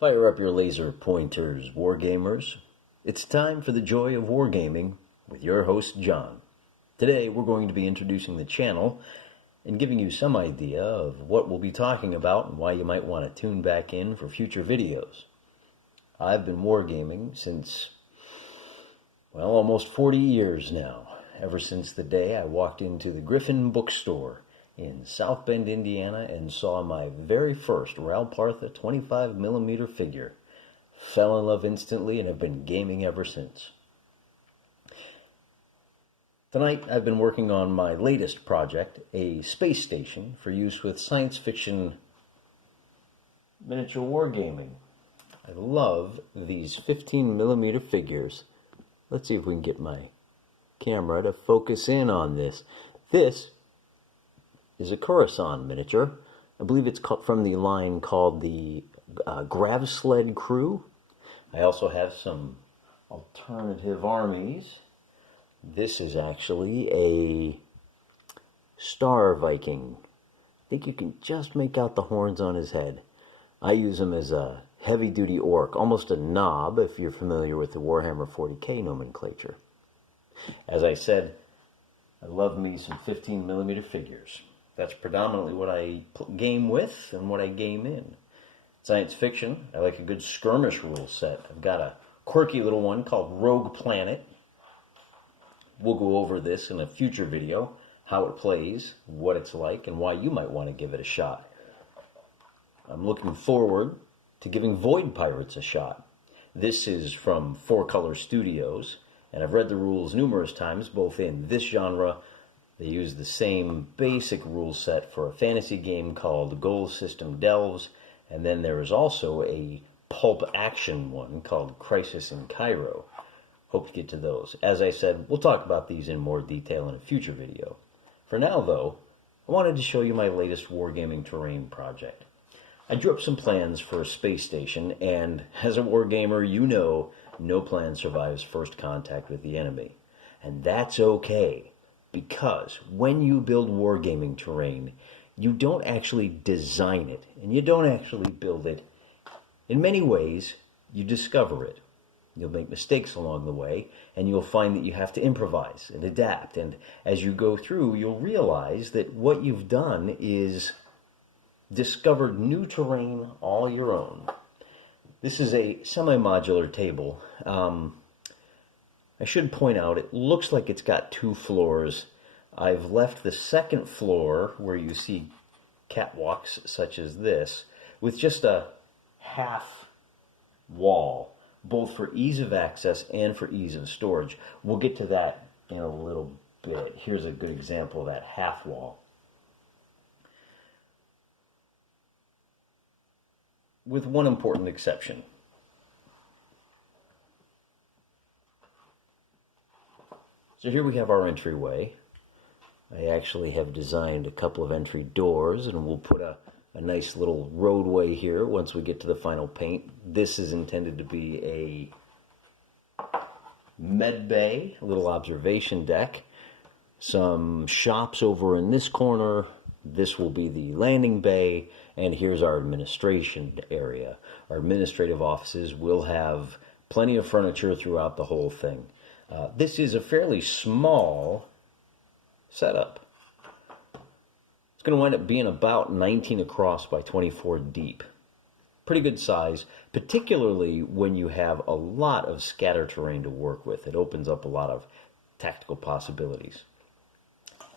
Fire up your laser pointers, wargamers. It's time for the joy of wargaming with your host, John. Today, we're going to be introducing the channel and giving you some idea of what we'll be talking about and why you might want to tune back in for future videos. I've been wargaming since, well, almost 40 years now, ever since the day I walked into the Griffin bookstore in South Bend, Indiana, and saw my very first Ral Partha 25mm figure. Fell in love instantly and have been gaming ever since. Tonight I've been working on my latest project, a space station for use with science fiction miniature wargaming. I love these 15mm figures. Let's see if we can get my camera to focus in on this. This is a Coruscant miniature. I believe it's from the line called the Grav Sled Crew. I also have some alternative armies. This is actually a Star Viking. I think you can just make out the horns on his head. I use him as a heavy-duty orc, almost a knob if you're familiar with the Warhammer 40k nomenclature. As I said, I love me some 15mm figures. That's predominantly what I game with and what I game in. Science fiction, I like a good skirmish rule set. I've got a quirky little one called Rogue Planet. We'll go over this in a future video, how it plays, what it's like, and why you might want to give it a shot. I'm looking forward to giving Void Pirates a shot. This is from 4Color Studios, and I've read the rules numerous times, both in this genre. They use the same basic rule set for a fantasy game called Goal System Delves, and then there is also a pulp action one called Crisis in Cairo. Hope to get to those. As I said, we'll talk about these in more detail in a future video. For now, though, I wanted to show you my latest wargaming terrain project. I drew up some plans for a space station, and as a wargamer, you know no plan survives first contact with the enemy. And that's okay. Because when you build wargaming terrain, you don't actually design it, and you don't actually build it. In many ways, you discover it. You'll make mistakes along the way, and you'll find that you have to improvise and adapt. And as you go through, you'll realize that what you've done is discovered new terrain all your own. This is a semi-modular table. I should point out, it looks like it's got 2 floors. I've left the second floor, where you see catwalks such as this, with just a half wall, both for ease of access and for ease of storage. We'll get to that in a little bit. Here's a good example of that half wall. With one important exception. So here we have our entryway. I actually have designed a couple of entry doors, and we'll put a nice little roadway here once we get to the final paint. This is intended to be a med bay, a little observation deck. Some shops over in this corner. This will be the landing bay, and here's our administration area. Our administrative offices will have plenty of furniture throughout the whole thing. This is a fairly small setup. It's going to wind up being about 19 across by 24 deep. Pretty good size, particularly when you have a lot of scatter terrain to work with. It opens up a lot of tactical possibilities.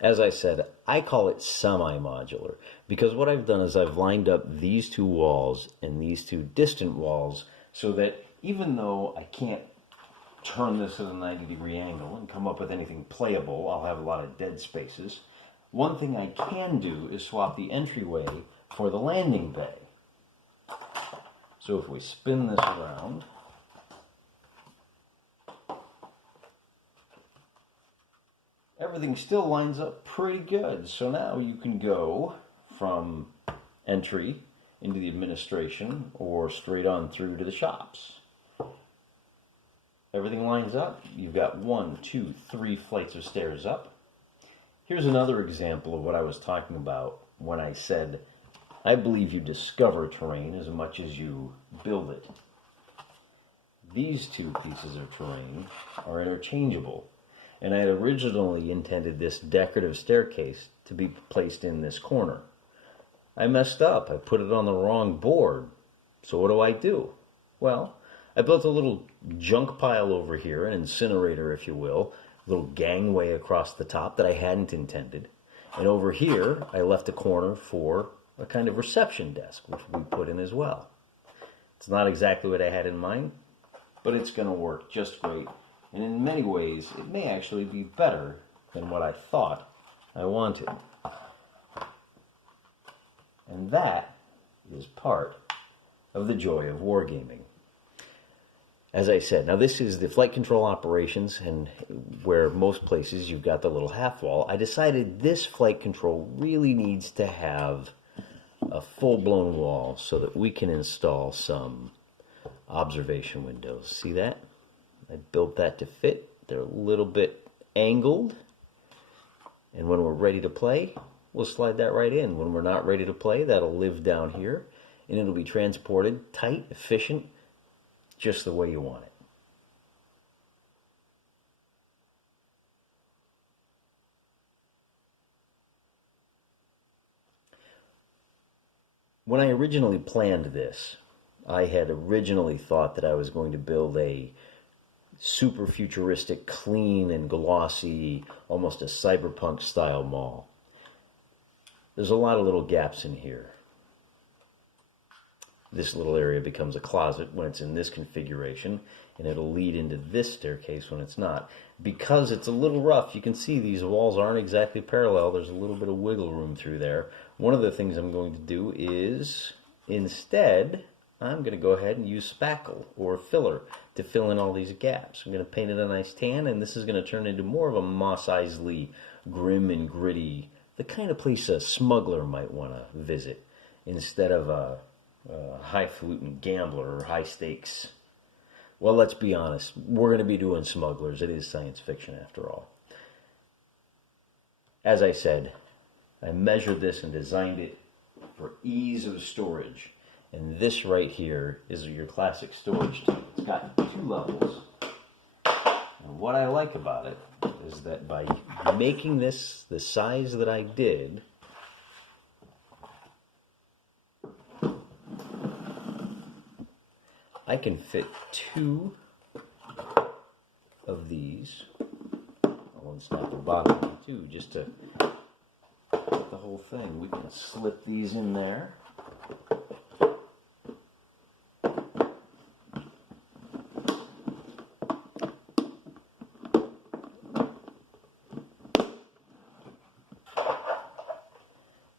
As I said, I call it semi-modular because what I've done is I've lined up these 2 walls and these 2 distant walls so that even though I can't turn this at a 90-degree angle and come up with anything playable, I'll have a lot of dead spaces. One thing I can do is swap the entryway for the landing bay. So if we spin this around, everything still lines up pretty good. So now you can go from entry into the administration or straight on through to the shops. Everything lines up. You've got 1, 2, 3 flights of stairs up. Here's another example of what I was talking about when I said I believe you discover terrain as much as you build it. These two pieces of terrain are interchangeable, and I had originally intended this decorative staircase to be placed in this corner. I messed up. I put it on the wrong board. So what do? Well, I built a little junk pile over here, an incinerator, if you will, a little gangway across the top that I hadn't intended. And over here, I left a corner for a kind of reception desk, which we put in as well. It's not exactly what I had in mind, but it's going to work just great. And in many ways, it may actually be better than what I thought I wanted. And that is part of the joy of wargaming. As I said, now this is the flight control operations, and where most places you've got the little half wall. I decided this flight control really needs to have a full-blown wall so that we can install some observation windows. See that? I built that to fit. They're a little bit angled, and when we're ready to play, we'll slide that right in. When we're not ready to play, that'll live down here, and it'll be transported tight, efficient, just the way you want it. When I originally planned this, I had originally thought that I was going to build a super futuristic, clean and glossy, almost a cyberpunk style mall. There's a lot of little gaps in here. This little area becomes a closet when it's in this configuration, and it'll lead into this staircase when it's not. Because it's a little rough, you can see these walls aren't exactly parallel. There's a little bit of wiggle room through there. One of the things I'm going to do is, instead, I'm going to go ahead and use spackle or filler to fill in all these gaps. I'm going to paint it a nice tan, and this is going to turn into more of a Mos Eisley, grim and gritty, the kind of place a smuggler might want to visit, instead of a highfalutin gambler or high stakes. Well, let's be honest. We're going to be doing smugglers. It is science fiction after all. As I said, I measured this and designed it for ease of storage. And this right here is your classic storage tank. It's got 2 levels. And what I like about it is that by making this the size that I did, I can fit 2 of these. I'll snap the bottom too, just to get the whole thing. We can slip these in there.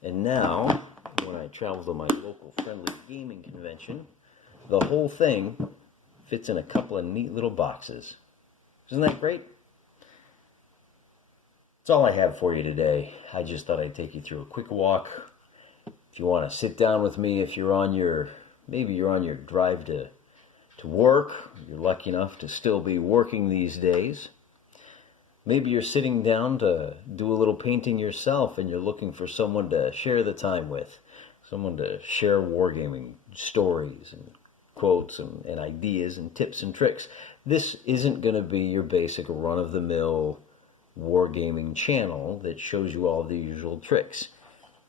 And now, when I travel to my local friendly gaming convention, the whole thing fits in a couple of neat little boxes. Isn't that great? That's all I have for you today. I just thought I'd take you through a quick walk. If you want to sit down with me, if you're on your, maybe you're on your drive to work, you're lucky enough to still be working these days. Maybe you're sitting down to do a little painting yourself and you're looking for someone to share the time with, someone to share wargaming stories and quotes and ideas and tips and tricks. This isn't going to be your basic run-of-the-mill wargaming channel that shows you all the usual tricks.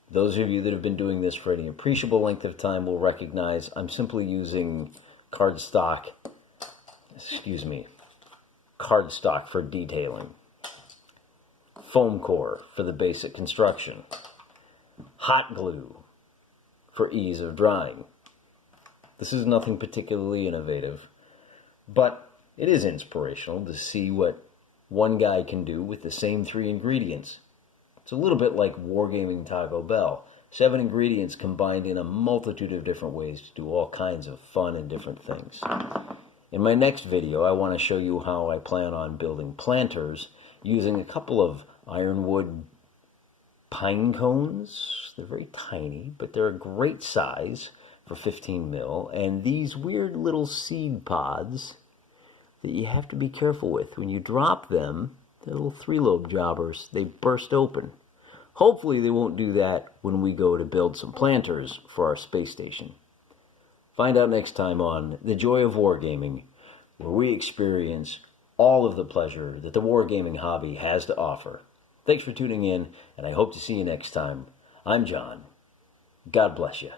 Those of you that have been doing this for any appreciable length of time will recognize I'm simply using cardstock for detailing, foam core for the basic construction, hot glue for ease of drying. This is nothing particularly innovative, but it is inspirational to see what one guy can do with the same 3 ingredients. It's a little bit like Wargaming Taco Bell. 7 ingredients combined in a multitude of different ways to do all kinds of fun and different things. In my next video, I want to show you how I plan on building planters using a couple of ironwood pine cones. They're very tiny, but they're a great size for 15 mil, and these weird little seed pods that you have to be careful with. When you drop them, the little 3-lobe jobbers, they burst open. Hopefully they won't do that when we go to build some planters for our space station. Find out next time on The Joy of Wargaming, where we experience all of the pleasure that the wargaming hobby has to offer. Thanks for tuning in, and I hope to see you next time. I'm John. God bless you.